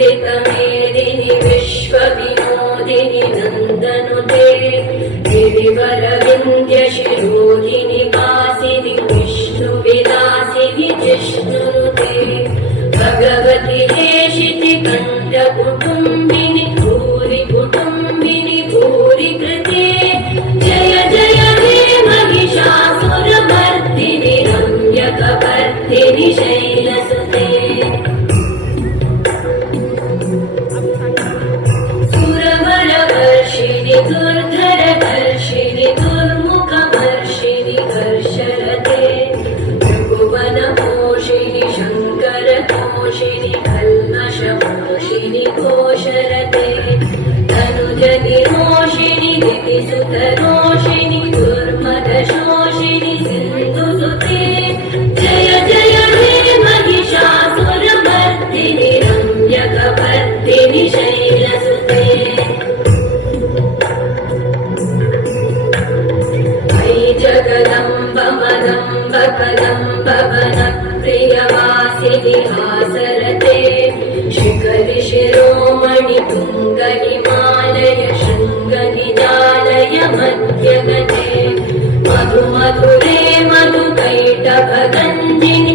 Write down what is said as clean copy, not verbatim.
नन्दितमेदिनि विश्वविनोदिनि नन्दनुते गिरिवरविन्द्यशिरोधिनि वासिनि विष्णुविलासिनि जिष्णुनुते भगवति हेशिति कण्ठकुटुम्बिनि भूरि कुटुम्बिनि भूरि कृते जय जय हे महिषासुरमर्दिनि रम्यकवर्दिनि शैलसुते दुर्धरधर्षिणि दुर्मुखवर्षिणि हर्षरते भुवनपोषिणि शङ्करतोषिणि कल्मषपोषिणि घोषरते तनुजनिरोषिणि दितिसुतरोषिणि दुर्मदशोषिणि सिन्धुसुते जय जय हे महिषासुरमर्दिनि रम्यकवर्दिनि शैलसुते जगदम्ब मदम्ब कदम्ब वनप्रियवासिनि हासरते शिखरि शिरोमणि तुङ्ग हिमालय शृङ्गनिजालय मध्यगते मधु मधुरे मधुकैटभगञ्जिनि